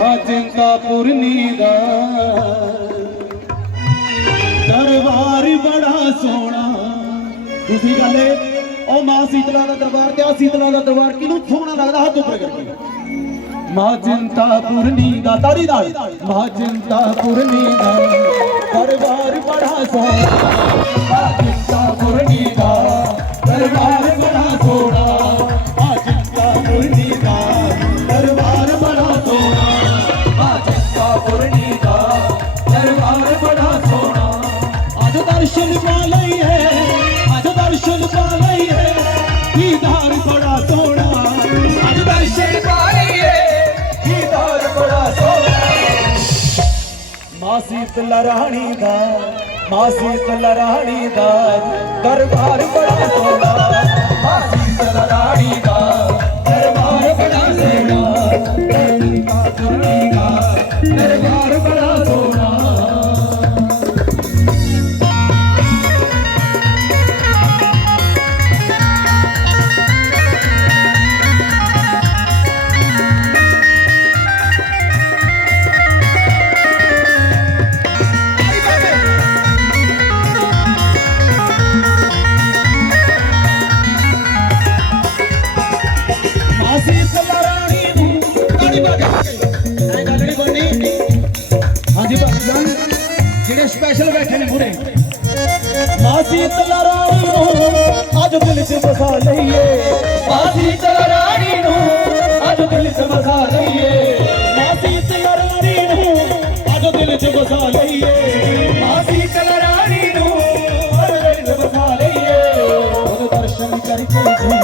ਮਹਾ ਚਿੰਤਾ ਦਾ ਦਰਬਾਰ ਬੜਾ ਸੋਹਣਾ। ਦੂਸਰੀ ਗੱਲ ਇਹ, ਉਹ ਮਾਂ ਸੀਤਲਾ ਦਾ ਦਰਬਾਰ ਤੇ ਆ, ਸੀਤਲਾ ਦਾ ਦਰਬਾਰ ਕਿਹਨੂੰ ਸੋਹਣਾ ਲੱਗਦਾ? ਹੱਥ ਉੱਪਰ ਕਰਕੇ। ਮਾਂ ਚਿੰਤਾ ਦਾ ਤਾੜੀ ਨਾਲ। ਮਾਂ ਚਿੰਤਾ ਦਾ ਦਰਬਾਰ ਬੜਾ ਸੋਹਣਾ। ਮਾਂ ਚਿੰਤਾ ਦਾ ਦਰਬਾਰ ਮਾਸੀ ਤਲਰਾਣੀ ਦਾ ਮਾਸੀ ਤਲਰਾਣੀ ਦਾ, ਦਰਬਾਰ ਬੜਾ ਸੋਹਣਾ। ਮਾਸੀ ਤਲਰਾਣੀ ਦਾ, ਦਰਬਾਰ ਬੜਾ ਸੋਹਣਾ। ਦਰਬਾਰ ਬੜਾ ਸੋਹਣਾ। ਸਲਰਾਣੀ ਨੂੰ ਅੱਜ ਦਿਲ 'ਚ ਵਸਾ ਲਈਏ। ਮਾਸੀ ਸਲਰਾਣੀ ਨੂੰ ਅੱਜ ਦਿਲ 'ਚ ਵਸਾ ਲਈਏ। ਮਾਸੀ ਸਲਰਾਣੀ ਨੂੰ ਅੱਜ ਦਿਲ 'ਚ ਵਸਾ ਲਈਏ। ਮਾਸੀ ਸਲਰਾਣੀ ਨੂੰ ਅੱਜ ਦਿਲ 'ਚ ਵਸਾ ਲਈਏ। ਉਹਦੇ ਦਰਸ਼ਨ ਕਰਕੇ ਜੀ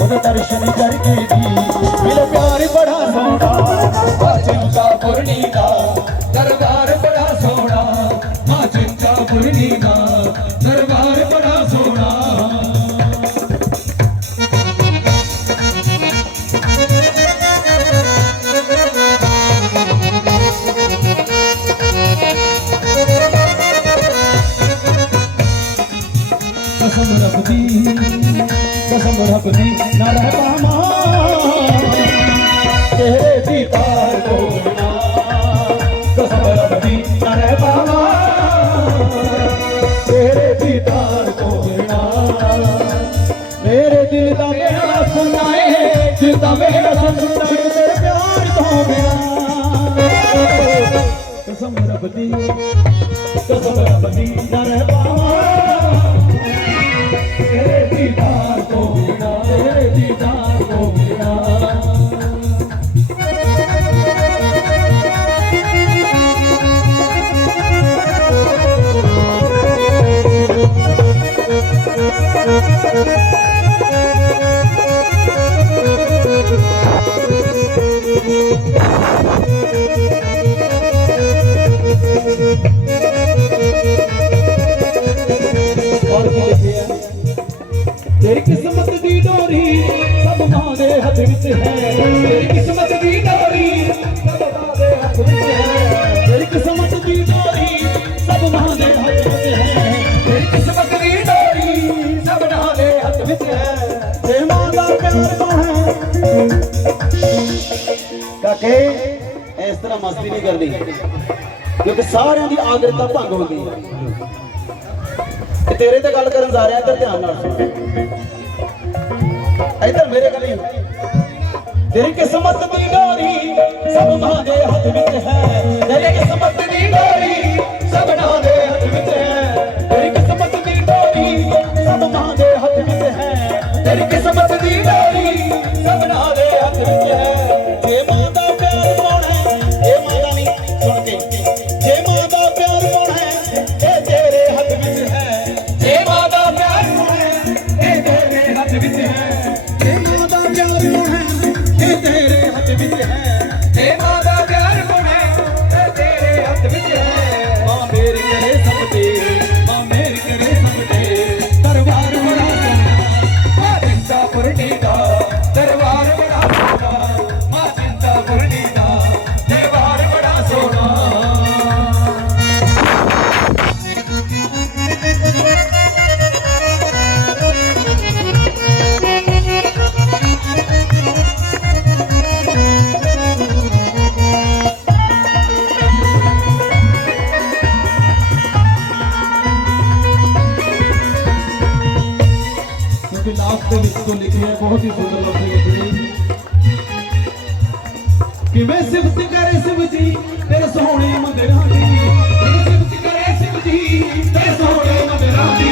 ਉਹਦੇ ਦਰਸ਼ਨ ਕਰਕੇ ਜੀ। ਮੇਰਾ ਪਿਆਰ ਬੜਾ ਸੋਹਣਾ ਮਾ ਚਿੰਤਾ ਪੁਰਨੀ ਦਾ ਦਰਬਾਰ ਬੜਾ ਸੋਹਣਾ ਮਾ ਚਿੰਤਾ ਪੁਰਨੀ ਦਾ Oh, ਤੇਰੀ ਕਿਸਮਤ ਦੀ ਡੋਰੀ ਸਭ ਮਾਂ ਦੇ ਹੱਥ ਵਿੱਚ ਹੈ। ਤੇਰੀ ਕਿਸਮਤ ਦੀ ਡੋਰੀ ਸਭ ਮਾਂ ਦੇ ਹੱਥ ਵਿੱਚ ਹੈ। ਤੇਰੀ ਕਿਸਮਤ ਦੀ ਡੋਰੀ ਸਭ ਮਾਂ ਦੇ ਹੱਥ ਵਿੱਚ ਹੈ। ਤੇਰੀ ਕਿਸਮਤ ਦੀ ਡੋਰੀ ਸਭ ਮਾਂ ਦੇ ਹੱਥ ਵਿੱਚ ਹੈ। ਤੇ ਮਾਂ ਦਾ ਪਿਆਰ ਕੌਣ ਹੈ। ਕਾਕੇ, ਇਸ ਤਰ੍ਹਾਂ ਮਸਤੀ ਨਹੀਂ ਕਰਨੀ, ਕਿਉਂਕਿ ਸਾਰਿਆਂ ਦੀ ਆਦਰਤਾ ਭੰਗ ਹੋ ਗਈ। ਹੈ ਤੇ ਤੇਰੇ ਤੇ ਗੱਲ ਕਰਨ ਜਾ ਰਿਹਾ, ਇੱਧਰ ਧਿਆਨ ਨਾਲ ਸੁਣ। ਇੱਧਰ ਮੇਰੇ ਗੱਲ ਤੇਰੀ ਕਿਸਮਤ ਦੀ ਡੋਰੀ ਸਭ ਮਾਂ ਦੇ ਹੱਥ ਵਿੱਚ ਹੈ। ਤੇਰੀ ਕਿਸਮਤ ਦੀ ਡੋਰੀ ਸਭ ਮਾਂ ਦੇ ਹੱਥ ਵਿੱਚ ਹੈ। ਤੇਰੀ ਕਿਸਮਤ ਦੀ ਡੋਰੀ ਸਭ ਮਾਂ ਦੇ ਹੱਥ ਵਿੱਚ ਹੈ। ਤੇਰੀ ਕਿਸਮਤ ਦੀ ਡੋਰੀ ਸਭ ਆਖਰ ਵਿੱਚ ਤੋਂ ਲਿਖਿਆ ਬਹੁਤ ਹੀ ਸੁੰਦਰ ਲਫ਼ਜ਼ ਲਿਖੇ ਕਿਵੇਂ ਸਿਫਤ ਕਰੇ ਸਿਵ ਜੀ, ਤੇਰੇ ਸੋਹਣੇ ਮੰਦਿਰਾਂ ਦੀ। ਕਿਵੇਂ ਸਿਫਤ ਕਰੇ ਸਿਵ ਜੀ, ਤੇਰੇ ਸੋਹਣੇ ਮੰਦਿਰਾਂ ਦੀ।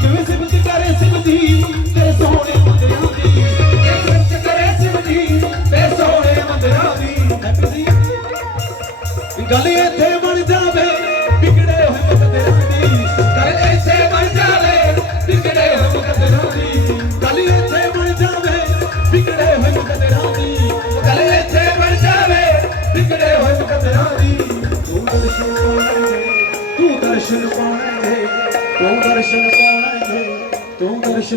ਕਿਵੇਂ ਸਿਫਤ ਕਰੇ ਸਿਵ ਜੀ, ਤੇਰੇ ਸੋਹਣੇ ਮੰਦਿਰਾਂ ਦੀ। ਕਿਵੇਂ ਸਿਫਤ ਕਰੇ ਸਿਵ ਜੀ, ਤੇਰੇ ਸੋਹਣੇ ਮੰਦਿਰਾਂ ਦੀ। ਗੱਲ ਇੱਥੇ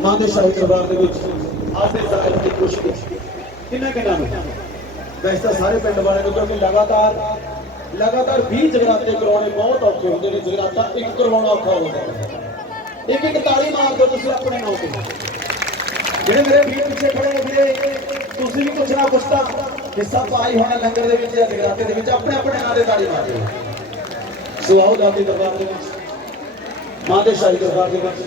ਮਾਂ ਦੇ ਸ਼ਾਹੀ ਦਰਬਾਰ ਦੇ ਵਿੱਚ ਆਸੇ ਸਾਹਿਬ ਦੀ ਕੋਸ਼ਿਸ਼ ਕਿੰਨਾ ਕਿੰਨਾ ਨੂੰ? ਵੈਸੇ ਤਾਂ ਸਾਰੇ ਪਿੰਡ ਵਾਲੇ ਨੂੰ ਕਿਉਂਕਿ ਲਗਾਤਾਰ ਲਗਾਤਾਰ 20 ਜਗਰਾਤੇ ਕਰਾਉਣੇ ਬਹੁਤ ਔਖੇ ਹੁੰਦੇ ਨੇ, ਜਗਰਾਤਾ ਇੱਕ ਕਰਵਾਉਣਾ ਔਖਾ ਹੁੰਦਾ ਇੱਕ ਇੱਕ ਤਾੜੀ ਮਾਰ ਦਿਓ ਤੁਸੀਂ ਆਪਣੇ ਨਾਂ ਤੇ। ਜਿਹੜੇ ਮੇਰੇ ਵੀਰ ਪਿੱਛੇ ਖੜੇ ਨੇ ਵੀਰੇ, ਤੁਸੀਂ ਵੀ ਕੁਛ ਨਾ ਕੁਛ ਤਾਂ ਹਿੱਸਾ ਪਾਈ ਹੋਣਾ ਲੰਗਰ ਦੇ ਵਿੱਚ ਜਾਂ ਜਗਰਾਤੇ ਦੇ ਵਿੱਚ, ਆਪਣੇ ਆਪਣੇ ਨਾਂ ਦੇ ਤਾੜੀ ਮਾਰ ਦਿਓ। ਸੋ ਆਓ ਦਾਤੀ ਦਰਬਾਰ ਦੇ ਵਿੱਚ, ਮਾਂ ਦੇ ਸ਼ਾਹੀ ਦਰਬਾਰ ਦੇ ਵਿੱਚ।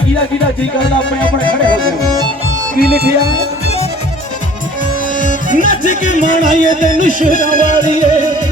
ਜੀ ਕਰਦਾ, ਆਪਣੇ ਆਪਣੇ ਖੜੇ ਹੋ ਜਾਓ ਕੀ ਲਿਖਿਆ? ਨੱਚ ਕੇ ਮਨਾਈਏ ਤੈਨੂੰ ਸ਼ੇਰਾਂ ਵਾਲੀਏ।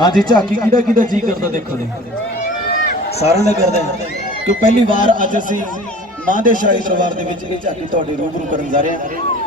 ਹਾਂਜੀ, ਝਾਕੀ ਕਿਹਦਾ ਕਿਹਦਾ ਜੀ ਕਰਦਾ ਦੇਖੋ ਨੇ ਸਾਰਿਆਂ ਦਾ ਕਰਦਾ ਕਿ ਪਹਿਲੀ ਵਾਰ ਅੱਜ ਅਸੀਂ ਮਾਂ ਦੇ ਸ਼ਾਹੀ ਦਰਬਾਰ ਦੇ ਵਿੱਚ ਇਹ ਝਾਕੀ ਤੁਹਾਡੇ ਰੂਬਰੂ ਕਰਨ ਜਾ ਰਹੇ ਹਾਂ।